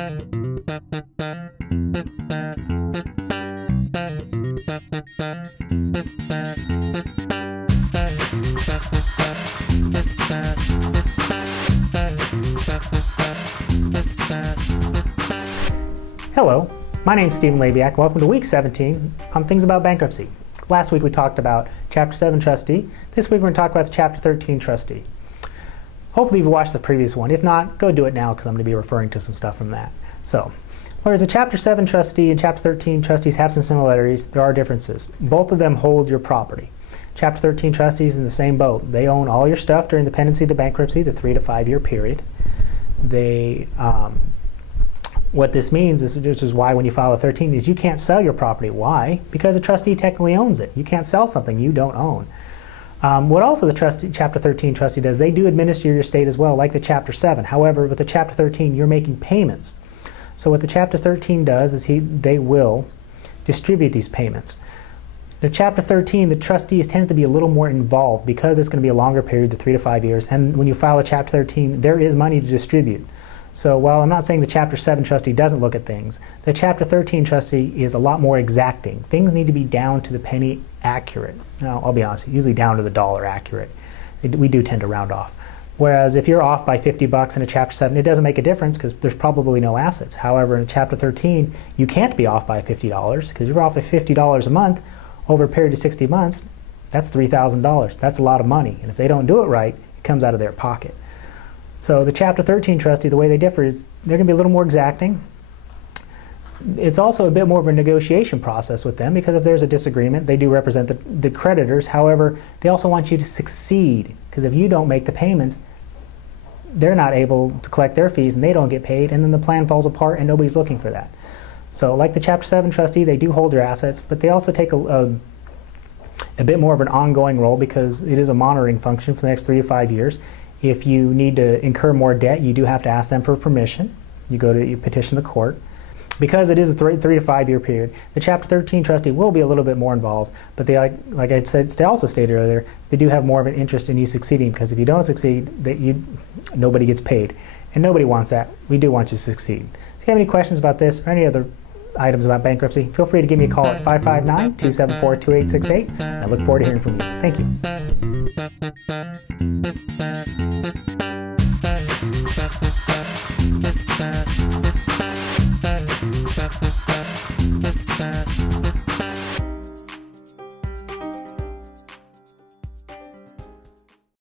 Hello, my name is Stephen Labiak. Welcome to week 17 on Things About Bankruptcy. Last week we talked about Chapter 7 trustee. This week we're going to talk about the Chapter 13 trustee. Hopefully you've watched the previous one. If not, go do it now because I'm going to be referring to some stuff from that. So, whereas the Chapter 7 trustee and Chapter 13 trustees have some similarities, there are differences. Both of them hold your property. Chapter 13 trustees in the same boat. They own all your stuff during the pendency of the bankruptcy, the 3 to 5 year period. What this means is, which is why when you file a 13, is you can't sell your property. Why? Because the trustee technically owns it. You can't sell something you don't own. What also the Chapter 13 trustee does, they do administer your estate as well, like the Chapter 7. However, with the Chapter 13, you're making payments. So what the Chapter 13 does is they will distribute these payments. The Chapter 13, the trustees tend to be a little more involved because it's going to be a longer period, the 3 to 5 years. And when you file a Chapter 13, there is money to distribute. So while I'm not saying the Chapter 7 trustee doesn't look at things, the Chapter 13 trustee is a lot more exacting. Things need to be down to the penny accurate. Now, I'll be honest, usually down to the dollar accurate. We do tend to round off. Whereas if you're off by 50 bucks in a Chapter 7, it doesn't make a difference because there's probably no assets. However, in Chapter 13, you can't be off by $50 because you're off by $50 a month over a period of 60 months. That's $3,000. That's a lot of money. And if they don't do it right, it comes out of their pocket. So the Chapter 13 trustee, the way they differ is they're going to be a little more exacting. It's also a bit more of a negotiation process with them because if there's a disagreement, they do represent the creditors. However, they also want you to succeed because if you don't make the payments, they're not able to collect their fees and they don't get paid, and then the plan falls apart and nobody's looking for that. So like the Chapter 7 trustee, they do hold their assets, but they also take a bit more of an ongoing role because it is a monitoring function for the next 3 to 5 years. If you need to incur more debt, you do have to ask them for permission. You petition the court. Because it is a 3 to 5 year period, the Chapter 13 trustee will be a little bit more involved, but they, like I said, they also stated earlier, they do have more of an interest in you succeeding because if you don't succeed, nobody gets paid. And nobody wants that. We do want you to succeed. If you have any questions about this or any other items about bankruptcy, feel free to give me a call at 559-274-2868. I look forward to hearing from you. Thank you.